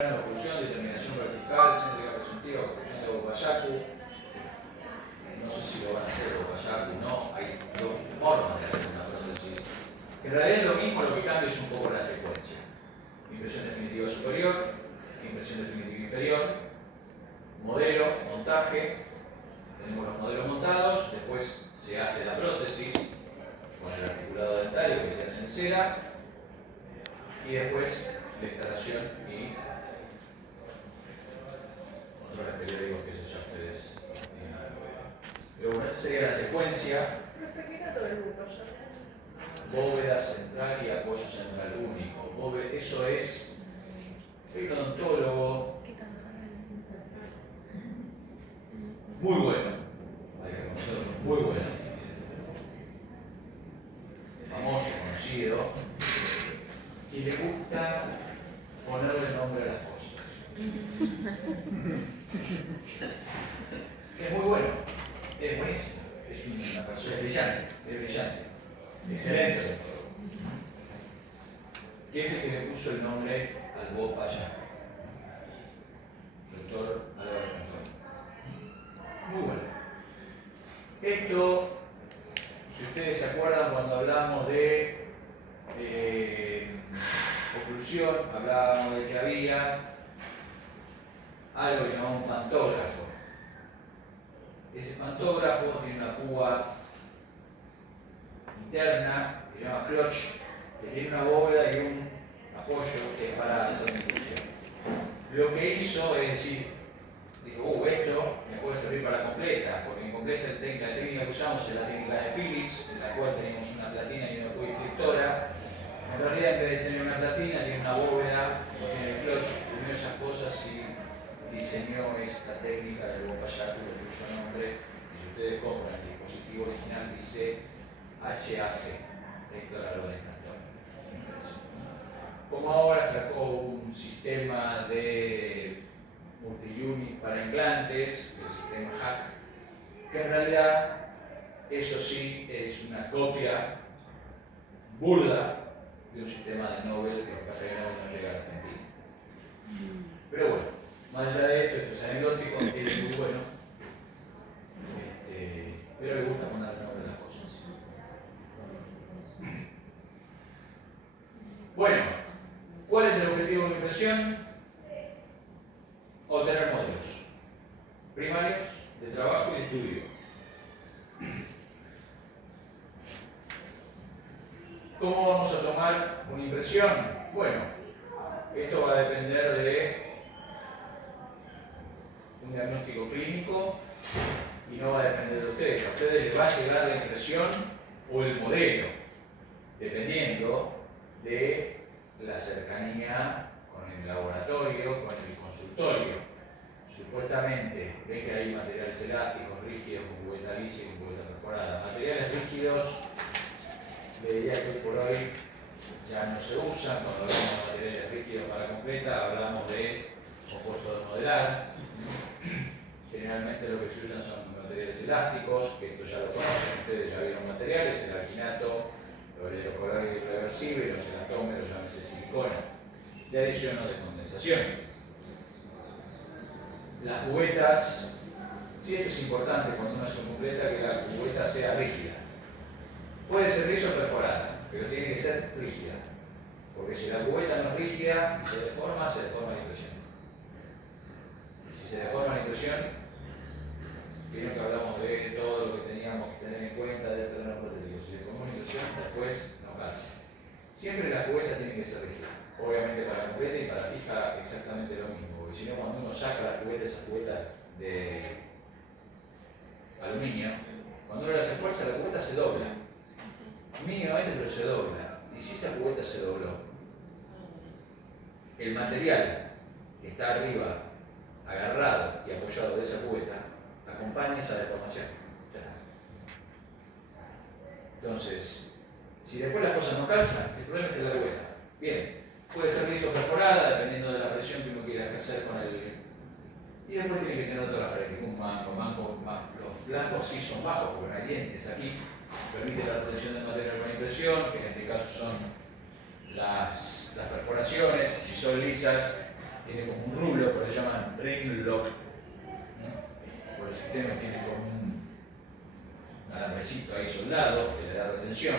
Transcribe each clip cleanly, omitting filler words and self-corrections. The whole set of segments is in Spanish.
Oclusión, determinación vertical, céntrica presuntiva, construcción de Bobayaku. No sé si lo van a hacer Bobayaku, no. Hay dos formas de hacer una prótesis. En realidad es lo mismo, lo que cambia es un poco la secuencia. Impresión definitiva superior, impresión definitiva inferior, modelo, montaje. Tenemos los modelos montados, después se hace la prótesis con el articulado dentario que se hace en cera y después la instalación y otros periódicos que eso ya ustedes tienen a ver. Pero bueno, esta sería la secuencia. Bóveda central y apoyo central único. Eso es el odontólogo. Muy bueno. Hay que reconocerlo, muy bueno. Famoso, conocido. Y le gusta ponerle nombre a las cosas. Es muy bueno, es buenísimo, es una persona brillante, excelente doctor. ¿Qué es el que le puso el nombre al Bobayaku? Doctor Álvaro Cantón. Muy bueno. Esto, si ustedes se acuerdan cuando hablamos de oclusión, hablábamos de que había algo que se llama un pantógrafo. Ese pantógrafo tiene una púa interna que se llama clutch, que tiene una bóveda y un apoyo que es para hacer una inclusión. Lo que hizo es decir, dijo, esto me puede servir para completa, porque en completa la técnica que usamos es la técnica de Phillips, en la cual tenemos una platina y una coinstrictora. En realidad, en vez de tener una platina, tiene una bóveda, no tiene el clutch, unió esas cosas y diseñó esta técnica del Bobayaku, le puso nombre, y si ustedes compran el dispositivo original dice HAC, Héctor Álvarez Cantón. Como ahora sacó un sistema de multi-unit para implantes, el sistema HAC, que en realidad, eso sí, es una copia burda de un sistema de Nobel, que lo que pasa es que Nobel no llega a Argentina. Pero bueno, más allá de esto es anecdótico, es muy bueno, pero le gusta poner el nombre a las cosas. Bueno, ¿cuál es el objetivo de la impresión? Obtener modelos primarios de trabajo y de estudio. ¿Cómo vamos a tomar una impresión? Bueno, esto va a depender de un diagnóstico clínico y no va a depender de ustedes. A ustedes les va a llegar la impresión o el modelo, dependiendo de la cercanía con el laboratorio, con el consultorio. Supuestamente, ven que hay materiales elásticos, rígidos, con cubeta lisa y con cubeta perforada. Materiales rígidos, le diría que hoy por hoy ya no se usan. Cuando hablamos de materiales rígidos para completa, hablamos de compuestos de modelar. Generalmente lo que se usan son materiales elásticos, que esto ya lo conocen, ustedes ya vieron materiales, el alginato, los hidrocloráridos irreversibles, los elastómeros, llámese silicona, de adición o de condensación. Las cubetas, sí, esto es importante cuando uno hace una completa, que la cubeta sea rígida. Puede ser lisa o perforada, pero tiene que ser rígida, porque si la cubeta no es rígida y se deforma la impresión. Y si se deforma la impresión, vieron que hablamos de todo lo que teníamos que tener en cuenta de tener un prototipo. Si deforma una impresión, después no calza. Siempre la cubeta tiene que ser rígida. Obviamente para completa y para fija exactamente lo mismo, porque si no, cuando uno saca la cubeta, esas cubetas de aluminio, cuando uno le hace fuerza, la cubeta se dobla. Mínimamente, pero se dobla. Y si esa cubeta se dobló, el material que está arriba, agarrado y apoyado de esa cubeta, acompaña esa deformación. Ya está. Entonces, si después las cosas no calzan, el problema es que la cubeta. Bien, puede ser liso o perforada, dependiendo de la presión que uno quiera ejercer con el. Y después tiene que tener otras prácticas, un mango más. Los flancos sí son bajos, porque no hay dientes aquí. Permite la protección del material con impresión, que en este caso son las perforaciones. Si son lisas, tiene como un rulo, por eso llaman ring lock, ¿no? Por el sistema tiene como un alambrecito ahí soldado que le da retención.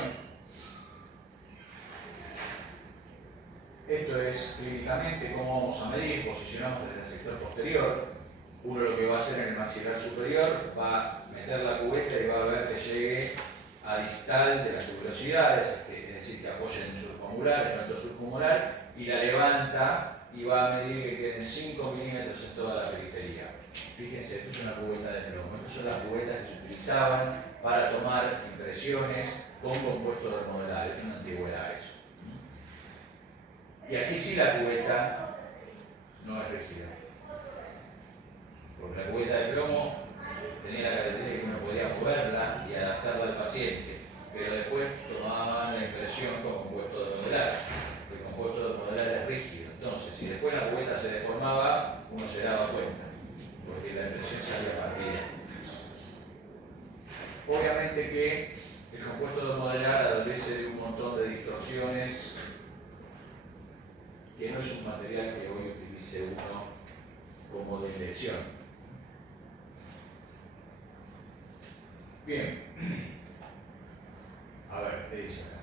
Esto es clínicamente cómo vamos a medir, posicionamos desde el sector posterior. Uno lo que va a hacer en el maxilar superior va a meter la cubeta y va a ver que llegue a distal de las tuberosidades, es decir, que apoye en surcomular, en el alto surcomular, y la levanta y va a medir que queden 5 milímetros en toda la periferia. Fíjense, esto es una cubeta de plomo. Estas son las cubetas que se utilizaban para tomar impresiones con compuestos dermodelares. Es una antigüedad eso. Y aquí sí la cubeta no es rígida. Porque la cubeta de plomo tenía la característica que uno podía moverla y adaptarla al paciente, pero después tomaban la impresión con compuesto dermodelar. El compuesto dermodelar es rígido. Entonces, si después la cubeta se deformaba, uno se daba cuenta, porque la impresión salía partida. Obviamente que el compuesto dermodelar adolece de un montón de distorsiones, que no es un material que hoy utilice uno como de elección. Bien. A ver, ¿qué dice acá?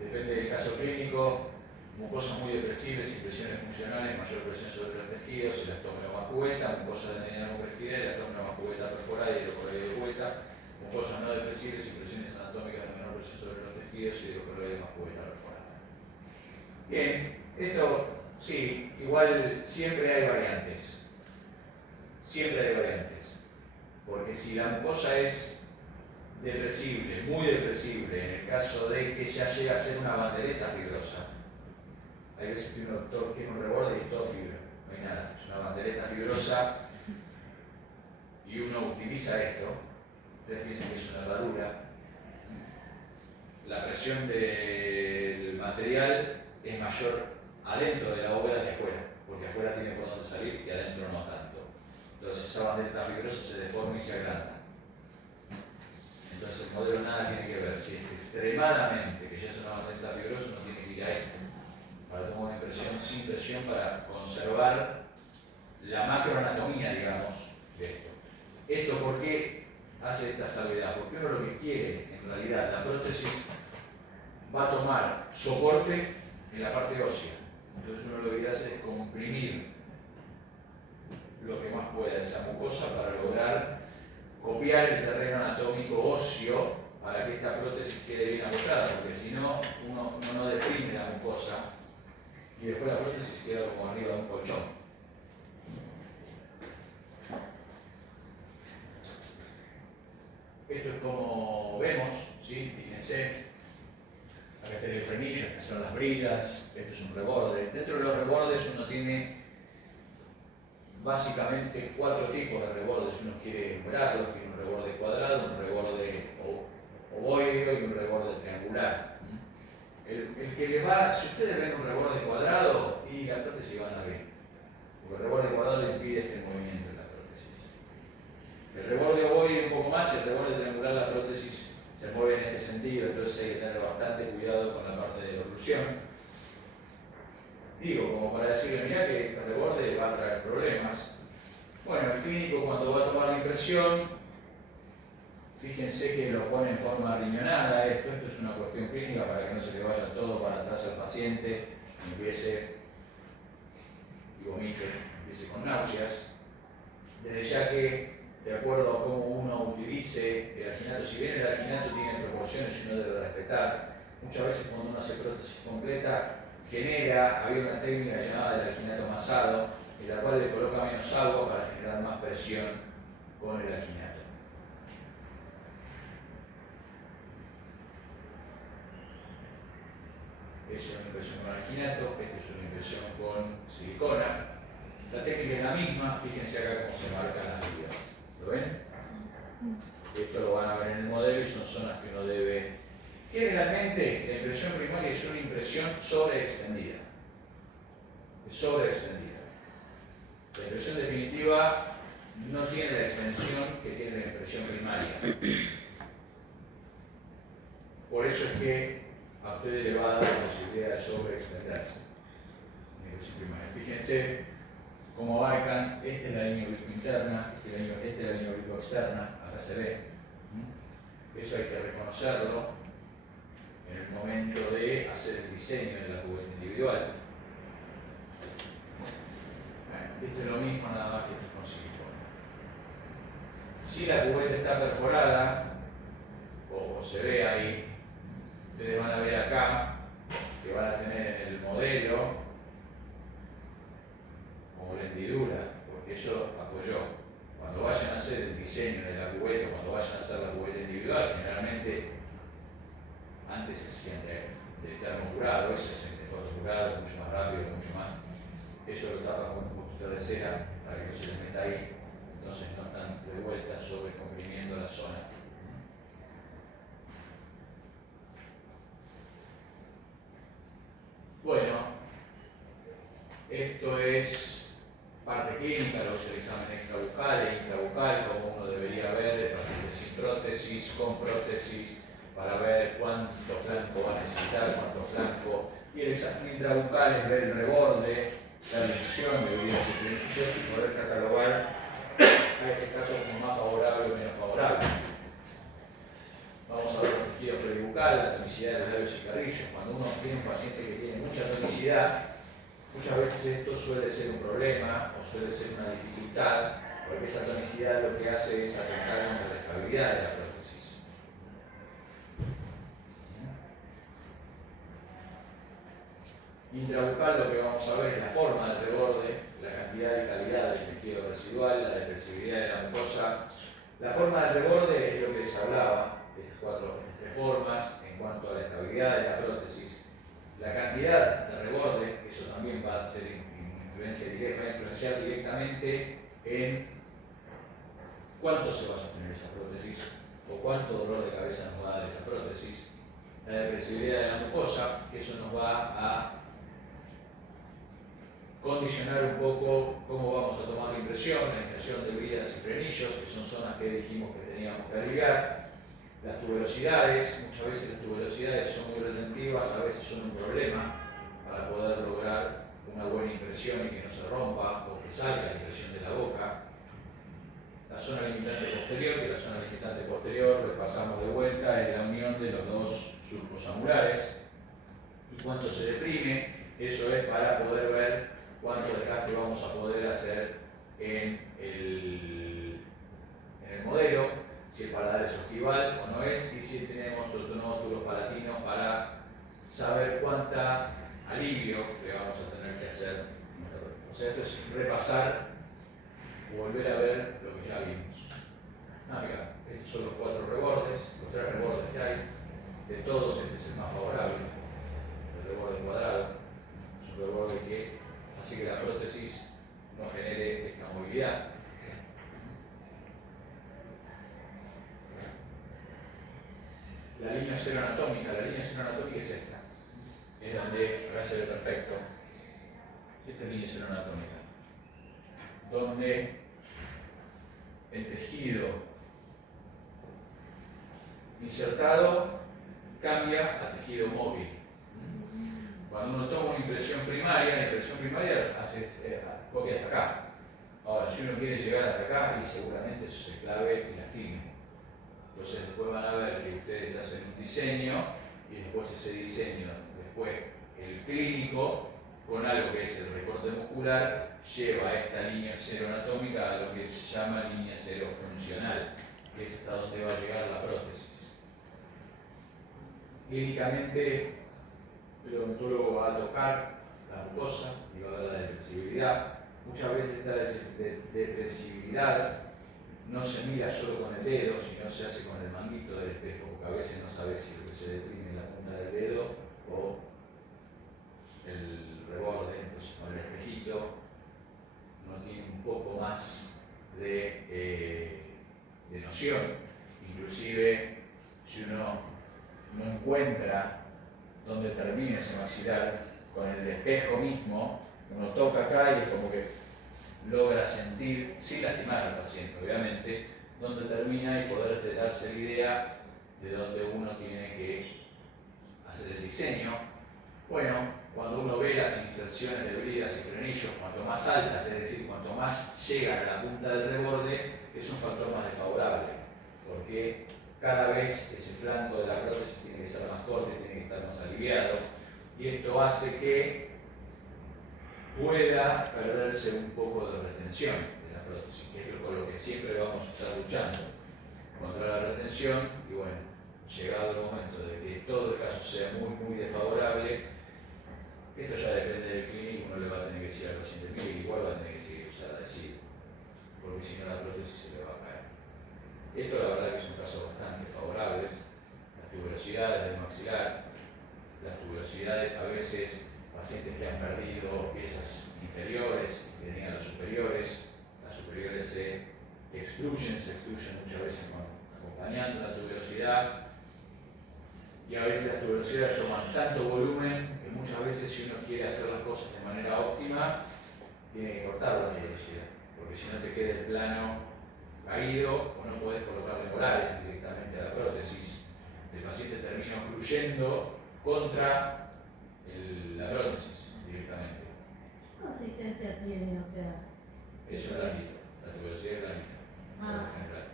Depende del caso clínico, mucosas muy depresibles, impresiones funcionales, mayor presión sobre los tejidos, elastómero más cubeta, mucosas de mediana complejidad, elastómero más cubeta perforada y hidrocoroide de cubeta, mucosas no depresibles, impresiones anatómicas de menor presión sobre los tejidos y hidrocoroide más cubeta perforada. Bien, esto sí, igual siempre hay variantes. Siempre hay variantes. Porque si la mucosa es depresible, muy depresible, en el caso de que ya llega a ser una bandereta fibrosa, hay veces que uno tiene un reborde y es todo fibra, no hay nada, es una bandereta fibrosa y uno utiliza esto, ustedes piensan que es una herradura, la presión del material es mayor adentro de la bóveda que afuera, porque afuera tiene por dónde salir y adentro no tanto. Entonces esa bandereta fibrosa se deforma y se agranda. Entonces el modelo nada tiene que ver. Si es extremadamente, que ya es una bandereta fibrosa, uno tiene que ir a esto para tomar una impresión sin presión para conservar la macroanatomía, digamos, de esto. ¿Esto por qué hace esta salvedad? Porque uno lo que quiere, en realidad, la prótesis va a tomar soporte en la parte ósea. Entonces uno lo que quiere hacer es comprimir lo que más pueda de esa mucosa para lograr copiar el terreno anatómico óseo para que esta prótesis quede bien apoyada, porque si no, uno no deprime la mucosa y después la prótesis queda como arriba de un colchón. Esto es como vemos, ¿sí? Fíjense, acá está el frenillo, estas son las bridas, esto es un reborde. Dentro de los rebordes uno tiene básicamente 4 tipos de rebordes. Uno quiere enumerarlos, tiene un reborde cuadrado, un reborde ovoideo y un reborde triangular. El que les va, si ustedes ven un reborde cuadrado, y la prótesis va a andar bien, porque el reborde cuadrado impide este movimiento en la prótesis. El reborde ovoideo un poco más y el reborde triangular, la prótesis se mueve en este sentido, entonces hay que tener bastante cuidado con la parte de oclusión. Digo, como para decirle, mirá que este reborde va a traer problemas. Bueno, el clínico cuando va a tomar la impresión, fíjense que lo pone en forma riñonada. Esto es una cuestión clínica para que no se le vaya todo para atrás al paciente y empiece y vomite, empiece con náuseas. Desde ya que, de acuerdo a cómo uno utilice el alginato, si bien el alginato tiene proporciones y uno debe respetar, muchas veces cuando uno hace prótesis completa, había una técnica llamada el alginato masado, en la cual le coloca menos agua para generar más presión con el alginato. Es una impresión con alginato, esta es una impresión con silicona. La técnica es la misma, fíjense acá cómo se marcan las vidas. ¿Lo ven? Esto lo van a ver en el modelo y son zonas que uno debe. Generalmente la impresión primaria es una impresión sobreextendida. Es sobreextendida. La impresión definitiva no tiene la extensión que tiene la impresión primaria. Por eso es que a ustedes les va a dar la posibilidad de sobreextenderse. Fíjense, como abarcan, esta es la línea oblicuo interna, esta es la línea oblicuo externa, acá se ve. Eso hay que reconocerlo en el momento de hacer el diseño de la cubeta individual. Esto es lo mismo, nada más que esto es con silicona. Si la cubeta está perforada, o se ve ahí, ustedes van a ver acá que van a tener en el modelo como la hendidura, porque eso apoyó. Cuando vayan a hacer el diseño de la cubeta, cuando vayan a hacer la cubeta individual, generalmente antes se hacían de termocurado, ese es de fotocurado, mucho más rápido, mucho más. Eso lo tapan con un poquito de cera para que no se les meta ahí, entonces no están de vuelta sobrecomprimiendo la zona. Bueno, esto es parte clínica, luego es el examen extrabucal e intrabucal, como uno debería ver el paciente sin prótesis, con prótesis, para ver cuánto flanco va a necesitar, cuánto flanco. Y el examen intrabucal es ver el reborde, la decisión de vidas y frenillos y poder catalogar a este caso como más favorable o menos favorable. Vamos a ver el tejido peribucal, la tonicidad de los labios y carrillos. Cuando uno tiene un paciente que tiene mucha tonicidad, muchas veces esto suele ser un problema o suele ser una dificultad, porque esa tonicidad lo que hace es atentar contra la estabilidad de la prótesis. Intrabucal lo que vamos a ver es la forma del reborde, la cantidad y calidad del tejido residual, la depresibilidad de la mucosa. La forma del reborde es lo que les hablaba, estas tres formas en cuanto a la estabilidad de la prótesis. La cantidad de reborde, eso también va a influenciar directamente en cuánto se va a sostener esa prótesis o cuánto dolor de cabeza nos va a dar esa prótesis. La depresibilidad de la mucosa, que eso nos va a condicionar un poco cómo vamos a tomar la impresión, la inserción de vidas y frenillos, que son zonas que dijimos que teníamos que aliviar. Las tuberosidades, muchas veces las tuberosidades son muy retentivas, a veces son un problema para poder lograr una buena impresión y que no se rompa o que salga la impresión de la boca. La zona limitante posterior, que la zona limitante posterior, lo pasamos de vuelta, es la unión de los dos surcos angulares. Y cuánto se deprime, eso es para poder ver cuánto desgaste vamos a poder hacer en el modelo, si el paladar es ostival o no es, y si tenemos ortonódulos palatinos para saber cuánta alivio le vamos a tener que hacer. O sea, esto es repasar o volver a ver lo que ya vimos. Mira, estos son los 4 rebordes, los 3 rebordes que hay. De todos, este es el más favorable, el reborde cuadrado. Es un reborde que hace que la prótesis no genere esta movilidad. La línea cero anatómica es esta. Es donde acá se ve perfecto. Esta es línea cero anatómica. Donde el tejido insertado cambia a tejido móvil. Cuando uno toma una impresión primaria, la impresión primaria copia hasta acá. Ahora, si uno quiere llegar hasta acá, y seguramente eso se clave y lastime. Entonces después van a ver que ustedes hacen un diseño y después ese diseño, después el clínico, con algo que es el recorte muscular, lleva esta línea cero anatómica a lo que se llama línea cero funcional, que es hasta donde va a llegar la prótesis. Clínicamente, el odontólogo va a tocar la mucosa y va a ver la depresibilidad. Muchas veces esta depresibilidad no se mira solo con el dedo, sino se hace con el manguito del espejo, porque a veces no sabes si lo que se deprime es la punta del dedo o el reborde. Entonces con el espejito uno tiene un poco más de noción. Inclusive si uno no encuentra dónde termina ese maxilar, con el espejo mismo uno toca acá y es como que logra sentir, sin lastimar al paciente obviamente, dónde termina y poder darse la idea de dónde uno tiene que hacer el diseño. Bueno, cuando uno ve las inserciones de bridas y frenillos, cuanto más altas, es decir, cuanto más llegan a la punta del reborde, es un factor más desfavorable, porque cada vez ese flanco de la prótesis tiene que ser más corto y tiene que estar más aliviado, y esto hace que pueda perderse un poco de retención de la prótesis, que es con lo que siempre vamos a estar luchando contra la retención. Y bueno, llegado el momento de que todo el caso sea muy desfavorable, esto ya depende del clínico, uno le va a tener que decir al paciente, mire, igual va a tener que seguir usando adhesivo, porque si no la prótesis se le va a caer. Esto la verdad que son casos bastante favorables. Las tuberosidades del maxilar, las tuberosidades a veces, pacientes que han perdido piezas inferiores, que tenían las superiores se extruyen muchas veces acompañando la tuberosidad, y a veces las tuberosidades toman tanto volumen que muchas veces, si uno quiere hacer las cosas de manera óptima, tiene que cortar la tuberosidad, porque si no te queda el plano caído o no podés colocarle molares directamente a la prótesis. El paciente termina ocluyendo contra la prótesis directamente. ¿Qué consistencia tiene? O sea, eso es blandito, la tuberosidad es blandita, por lo general.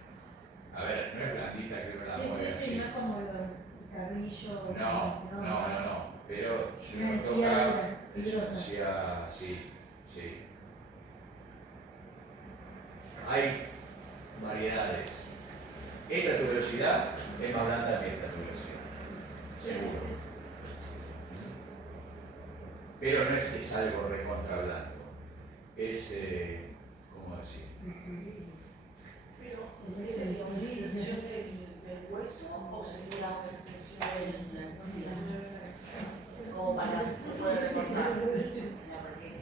A ver, no es blandita que uno la mueve así. Sí, no es como el carrillo. No, pero si uno toca, sí. Hay variedades. Esta tuberosidad es más blanda que esta tuberosidad, seguro. Pero no es que es algo recontra blando. Es, ¿cómo decir? Pero, ¿qué sería una extensión del hueso o sería una extensión de la encía? Como para se puede recortar.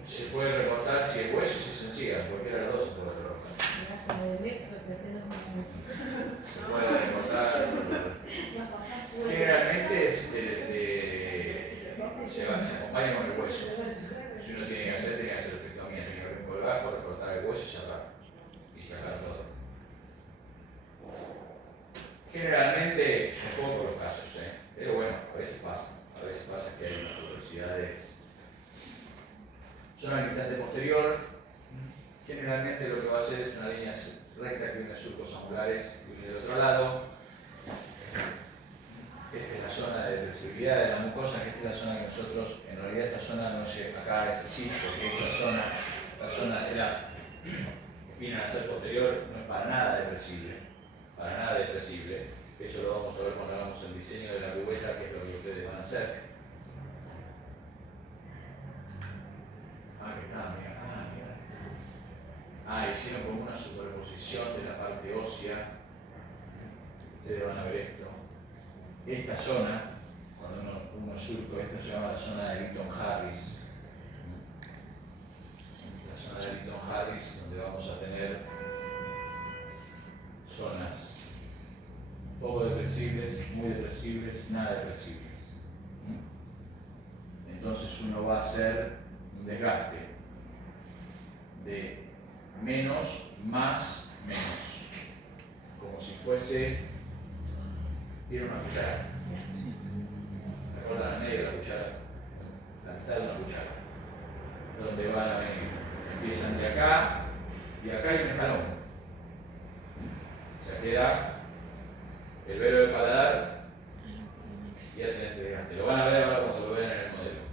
Se puede recortar si el hueso se sencilla, cualquiera de las dos se puede recortar. Se puede recortar. Generalmente se acompaña con el hueso. Si uno tiene que hacer ortectomía, tiene que abrir un colgajo, recortar el hueso y sacar todo. Generalmente son pocos los casos, pero bueno, a veces pasa que hay unas tuberosidades zona limitante posterior. Generalmente lo que va a hacer es una línea recta que une surcos angulares y del otro lado. Esta es la zona de flexibilidad de la mucosa, que esta es la zona que nosotros, en realidad esta zona no llega acá, es así, porque la zona de la espina nasal posterior no es para nada depresible, Eso lo vamos a ver cuando hagamos el diseño de la cubeta, que es lo que ustedes van a hacer. Hicieron como una superposición de la parte ósea. Ustedes van a ver esto. Esta zona, cuando uno surco, esto se llama la zona de Lytton-Harris. La zona de Lytton-Harris, donde vamos a tener zonas poco depresibles, muy depresibles, nada depresibles. Entonces uno va a hacer un desgaste de menos, más, menos. Como si fuese, ¿vieron una cuchara? ¿Recuerdan el medio de la cuchara? La mitad de una cuchara. Donde van a venir, empiezan de acá y acá hay un escalón. O sea, queda el velo del paladar y hacen este desgaste. Lo van a ver ahora cuando lo vean en el modelo.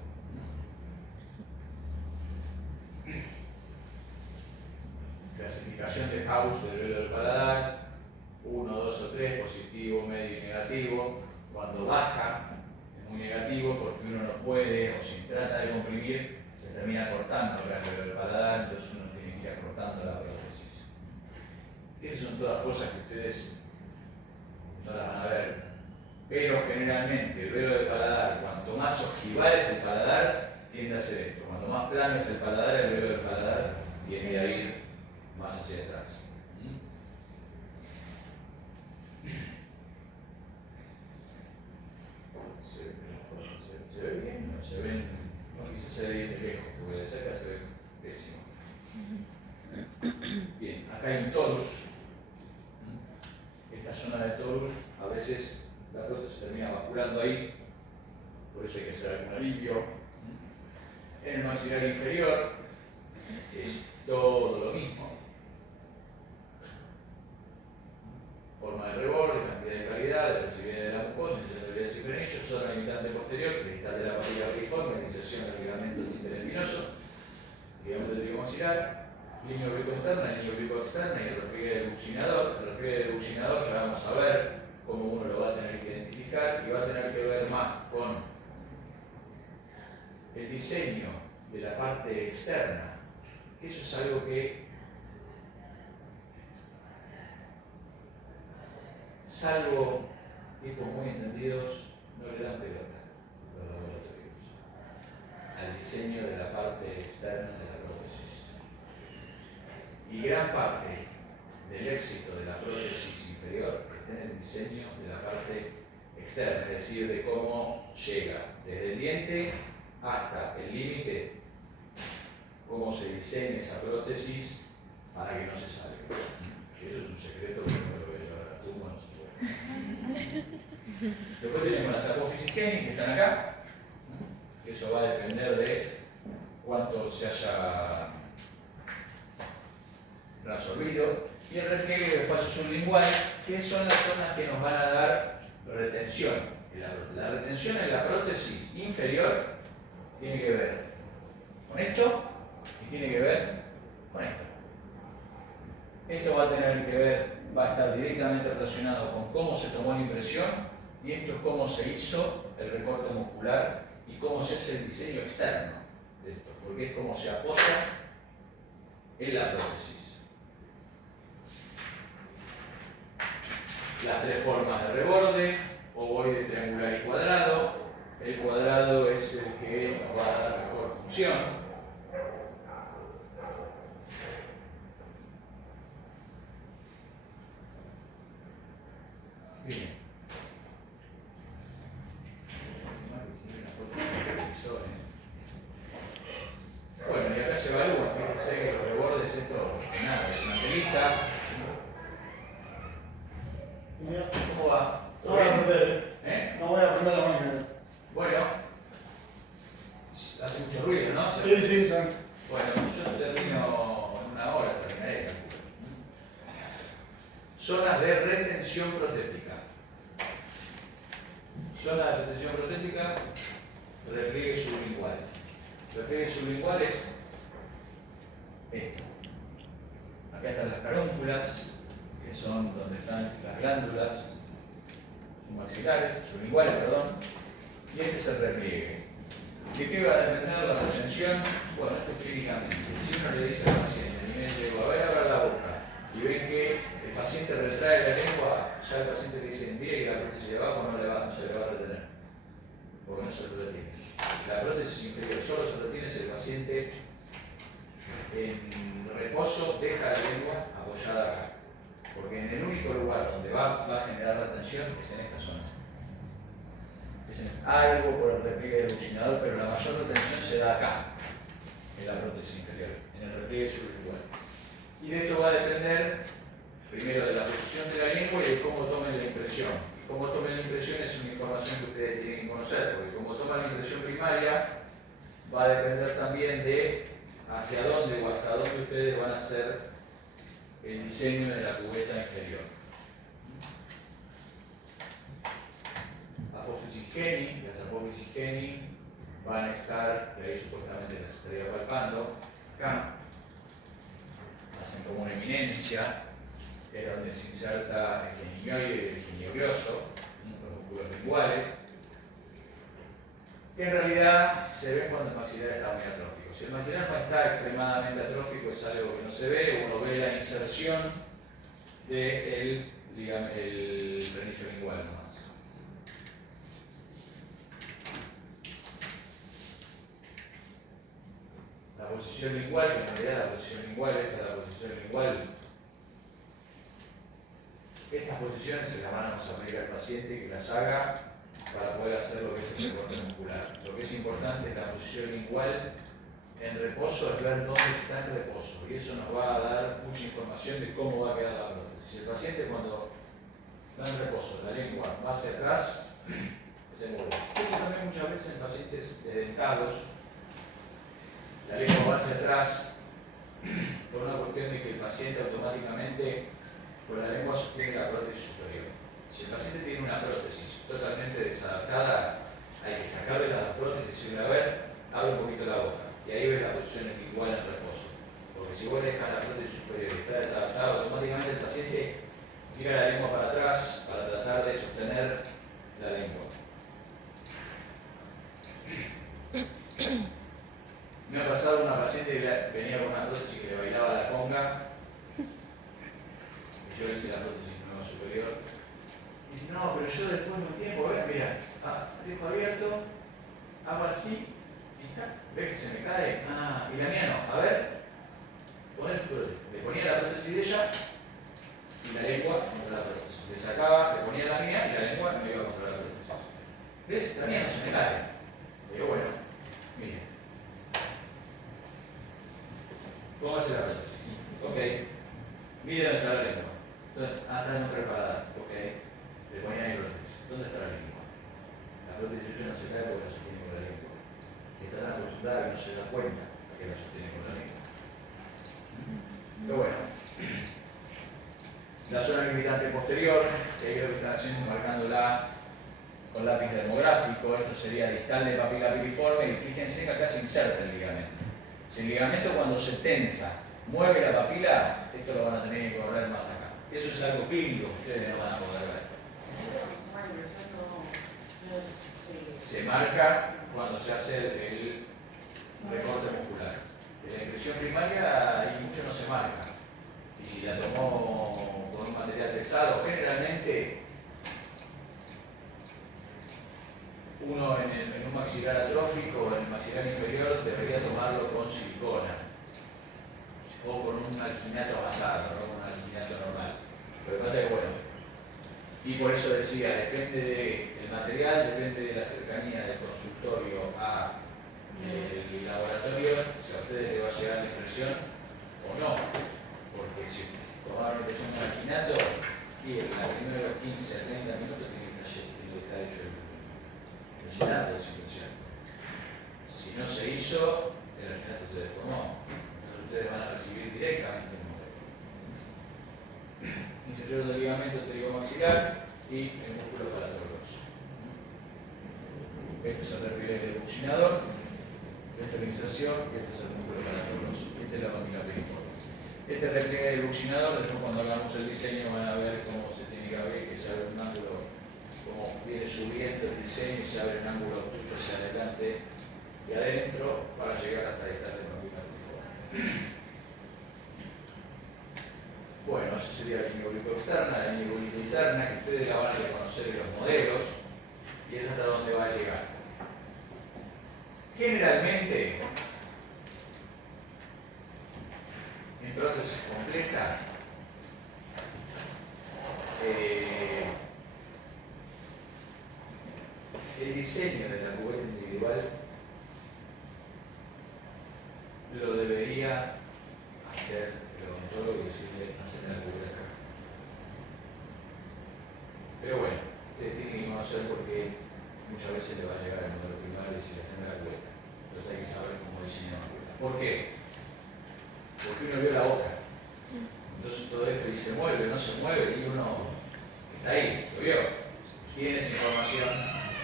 Clasificación de House del velo del paladar, 1, 2 o 3, positivo, medio y negativo. Cuando baja, es muy negativo porque uno no puede, o si trata de comprimir, se termina cortando el velo del paladar, entonces uno tiene que ir acortando la prótesis. Esas son todas cosas que ustedes no las van a ver, pero generalmente el velo del paladar, cuanto más ojival es el paladar, tiende a hacer esto. Cuanto más plano es el paladar, el velo del paladar tiende a ir más hacia atrás. ¿Se ve bien? No se ven, no quizás se ve bien de lejos, porque de cerca se ve pésimo. Bien, acá hay un torus. Esta zona de torus, a veces la prótesis termina basculando ahí, por eso hay que hacer algún alivio. maxilar inferior es todo lo mismo. Forma de reborde, cantidad de calidad, de flexibilidad de la mucosa, insertabilidad de frenillo, zona limitante posterior, cristal de la patilla piriforme, inserción del ligamento interespinoso, ligamento trigomaxilar, línea oblicuo externa, línea oblicuo externa y el repliegue del buccinador. El repliegue del buccinador ya vamos a ver cómo uno lo va a tener que identificar y va a tener que ver más con el diseño de la parte externa, que eso es algo que, salvo tipos muy entendidos, no le dan pelota los laboratorios al diseño de la parte externa de la prótesis. Y gran parte del éxito de la prótesis inferior está en el diseño de la parte externa, es decir, de cómo llega desde el diente hasta el límite, cómo se diseña esa prótesis para que no se salga. Eso es un secreto que no lo voy a llevar a la tumba, no se puede. Después tenemos las apófisis Hennig que están acá. Eso va a depender de cuánto se haya reabsorbido. Y el repliegue del espacio sublingual, que son las zonas que nos van a dar retención. La retención en la prótesis inferior tiene que ver con esto y tiene que ver con esto. Esto va a tener que ver, va a estar directamente relacionado con cómo se tomó la impresión y esto es cómo se hizo el recorte muscular y cómo se hace el diseño externo de esto, porque es cómo se apoya en la prótesis. Las tres formas de reborde, ovoide, triangular y cuadrado. El cuadrado es el que nos va a dar mejor función. Bien. Bueno, y acá se evalúa, fíjense que los rebordes, esto, nada, es una telita. ¿Cómo va? No voy a aprender. ¿Eh? No voy a aprender la máquina. Bueno, hace mucho ruido, ¿no? Sí, sí, sí. Bueno, yo termino en una hora, terminaré. Zonas de retención protética. Zona de retención protética, repliegue sublingual. Repliegue sublingual es esto. Acá están las carúnculas, que son donde están las glándulas submaxilares, sublinguales, perdón, y este es el repliegue. ¿De qué va a depender la retención? Bueno, esto es clínicamente. Si uno le dice al paciente, y me dice, a ver, abra la boca, y ven que el paciente retrae la lengua, ya el paciente le dice, mire que la prótesis de abajo no se le va a retener, porque no se lo retiene. La prótesis inferior solo se retiene si el paciente en reposo deja la lengua apoyada acá. Porque en el único lugar donde va a generar retención es en esta zona. Es en algo por el repliegue del buccinador, pero la mayor retención se da acá, en la prótesis inferior, en el repliegue sublingual. Y de esto va a depender primero de la posición de la lengua y de cómo tomen la impresión. Cómo tomen la impresión es una información que ustedes tienen que conocer, porque como toman la impresión primaria, va a depender también de hacia dónde o hasta dónde ustedes van a hacer el diseño de la cubeta inferior. Apófisis Hennig, las apófisis Hennig van a estar, y ahí supuestamente las estaría palpando, acá. Hacen como una eminencia, que es donde se inserta el genioide y el genioglioso, los músculos linguales, que en realidad se ven cuando el maxilar está muy atrófico. Si el maxilar no está extremadamente atrófico, es algo que no se ve, uno ve la inserción del frenillo lingual nomás. La posición lingual, que en realidad la posición lingual, esta es la posición lingual. Estas posiciones se las vamos a pedir al paciente que las haga para poder hacer lo que es el recorte muscular. Lo que es importante es la posición lingual en reposo, es ver dónde está en reposo. Y eso nos va a dar mucha información de cómo va a quedar la prótesis. Si el paciente cuando está en reposo, la lengua va hacia atrás, se mueve. Eso también muchas veces en pacientes dentados la lengua va hacia atrás por una cuestión de que el paciente automáticamente con la lengua sostiene la prótesis superior. Si el paciente tiene una prótesis totalmente desadaptada, hay que sacarle las dos prótesis y decirle, a ver, abre un poquito la boca. Y ahí ves la posición igual en reposo. Porque si vos le dejas la prótesis superior y está desadaptada, automáticamente el paciente tira la lengua para atrás para tratar de sostener la lengua. Me ha pasado una paciente que venía con una prótesis que le bailaba la conga. Y yo le hice la prótesis nueva superior. Y dice, no, pero yo después de un tiempo, mira, dejo abierto, hago así, y tal, ves que se me cae. Ah, y la mía no, a ver, poné tu prótesis. Le ponía la prótesis de ella y la lengua contra la prótesis. Le sacaba, le ponía la mía y la lengua me iba contra la prótesis. ¿Ves? La mía no se me cae. Digo, bueno, mire. Póngase la prótesis. Ok. Mire dónde está la lengua. Está en otra parada. Ok. Le ponía mi prótesis. ¿Dónde está la lengua? La prótesis suya no se cae porque la sostiene con la lengua. Está tan acostumbrada que no se da cuenta que la sostiene con la lengua. Pero bueno. La zona limitante posterior, que ahí lo que están haciendo marcándola con lápiz dermográfico, esto sería distal de papila piriforme, y fíjense que acá se inserta el ligamento. Si el ligamento cuando se tensa mueve la papila, esto lo van a tener que correr más acá. Eso es algo clínico que ustedes no van a poder ver. Se marca cuando se hace el recorte muscular. En la impresión primaria ahí mucho no se marca. Y si la tomó con un material pesado, generalmente uno en un maxilar atrófico, en el maxilar inferior, debería tomarlo con silicona o con un alginato amasado, no con un alginato normal. Lo que pasa es que, bueno, y por eso decía, depende del material, depende de la cercanía del consultorio a el laboratorio, si a ustedes les va a llegar la impresión o no. Porque si tomaron una impresión con alginato, y en los primeros 15 a 30 minutos tiene que estar hecho el alginato de situación. Si no se hizo, el alginato se deformó. Entonces ustedes van a recibir directamente el modelo. Inserción del ligamento pterigomaxilar y el músculo palatobroso. Esto es el repliegue del buccinador, esta es la inserción y esto es el músculo palatobroso. Esta es la papila piriforme. Este repliegue del buccinador, después cuando hagamos el diseño van a ver cómo se tiene que abrir, que se abre un ángulo, como viene subiendo el diseño y se abre un ángulo tuyo hacia adelante y adentro para llegar hasta esta de papila piriforme. Bueno, eso sería la línea externa, la línea interna, que ustedes la van a reconocer en los modelos, y es hasta donde va a llegar. Generalmente, en prótesis completa, el diseño de la cubeta individual lo debería hacer el odontólogo y decirle hacer la cubeta acá. Pero bueno, ustedes tienen que conocer porque muchas veces le va a llegar al modelo primario y decir hacer la cubeta. Entonces hay que saber cómo diseñar la cubeta. ¿Por qué? Porque uno vio la boca. Entonces todo esto y se mueve, no se mueve, y uno está ahí, lo vio. Tiene esa información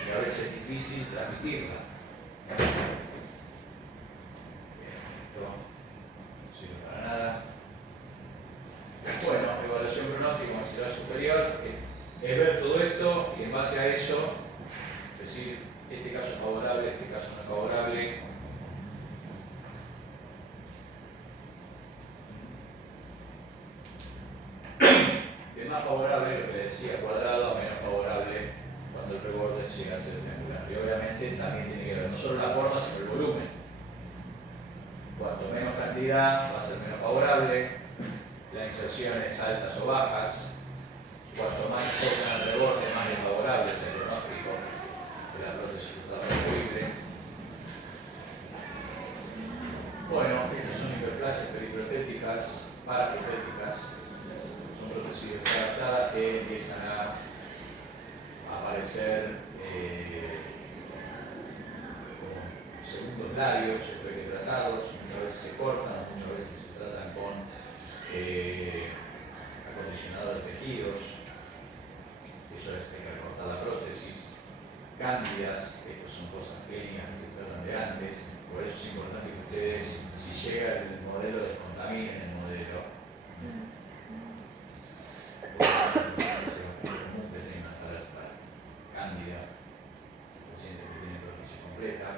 y a veces es difícil transmitirla. Esto no sirve para nada. Bueno, evaluación pronóstico maxilar superior es ver todo esto y en base a eso decir este caso es favorable, este caso no es favorable. De más favorable, lo que le decía, cuadrado, a menos favorable cuando el reborde llega a ser triangular. Y obviamente también tiene que ver no solo la forma, sino el volumen. Cuanto menos cantidad va a ser menos favorable. Las inserciones altas o bajas, cuanto más se tocan al reborde, más desfavorable es el pronóstico de la prótesis totalmente libre. Bueno, estas son hiperplasias periprotéticas, paraprotéticas, son prótesis desadaptadas que empiezan a aparecer como segundos labios, esto hay que tratarlo. cortados, muchas veces se cortan, muchas veces se tratan con acondicionadores de tejidos, eso es, hay que recortar la prótesis, cándidas, estos son cosas clínicas que se tratan de antes, por eso es importante que ustedes, si llega el modelo, descontaminen el modelo. Es común que tengan para cándida, pacientes que tienen prótesis completa.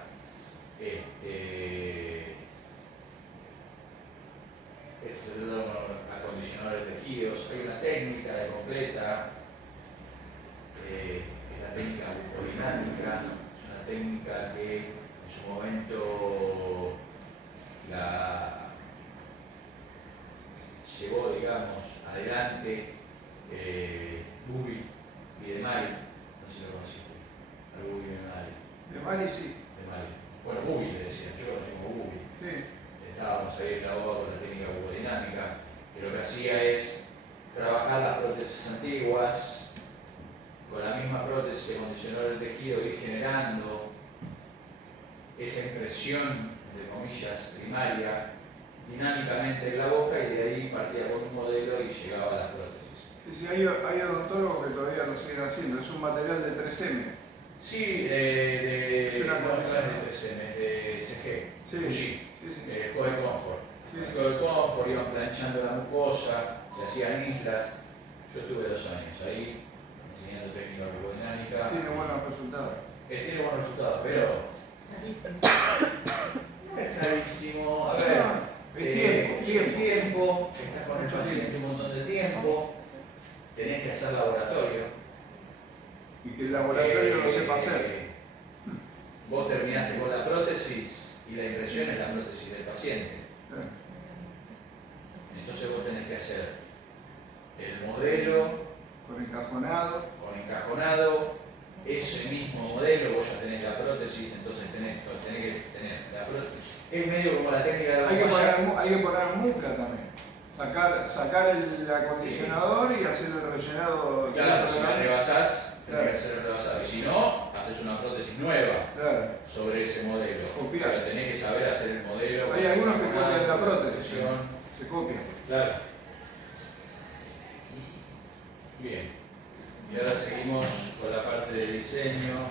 Esto se trata de acondicionadores de tejidos. Hay una técnica de completa, que es la técnica bucodinámica. Es una técnica que en su momento la llevó, digamos, adelante Bubi Biedemari, no sé si lo conociste, al Bubi Biedemari. De Mari sí. De Mari. Bueno, Bubi le decían, yo lo conocí como Bubi. Sí. Estábamos ahí en la OA con la técnica bucodinámica, que lo que hacía es trabajar las prótesis antiguas, con la misma prótesis de acondicionador del tejido, ir generando esa impresión, entre comillas, primaria, dinámicamente en la boca, y de ahí partía con un modelo y llegaba a las prótesis. Sí, hay odontólogos que todavía lo siguen haciendo. Es un material de 3M. Sí, Es una no es condición. de 3M, de CG, Sí. Fuji, Sí, sí. Code Comfort. Sí, sí. Code Comfort, iban planchando la mucosa, se hacían islas. Yo estuve 2 años ahí enseñando técnica bucodinámica. Tiene buenos resultados. Tiene buenos resultados, pero Carísimo. no es clarísimo. A ver, Es tiempo. estás con el paciente un montón de tiempo, tenés que hacer laboratorio. Y que el laboratorio lo sepa hacer. Vos terminaste con la prótesis y la impresión es la prótesis del paciente. Entonces vos tenés que hacer el modelo Con encajonado. con encajonado, ese mismo modelo, vos ya tenés la prótesis, entonces tenés que tener la prótesis. Es medio como la técnica de la Hay que bombilla. poner mufla también. Sacar el acondicionador y hacer el rellenado. Claro, si la Claro. rebasás, tenés Claro. que hacer el rebasado. Y si no, haces una prótesis nueva Claro. sobre ese modelo. Copiar. Pero tenés que saber hacer el modelo. Hay algunos que con copian la con prótesis. precisión. Se copia. Claro. Bien. Y ahora seguimos con la parte del diseño.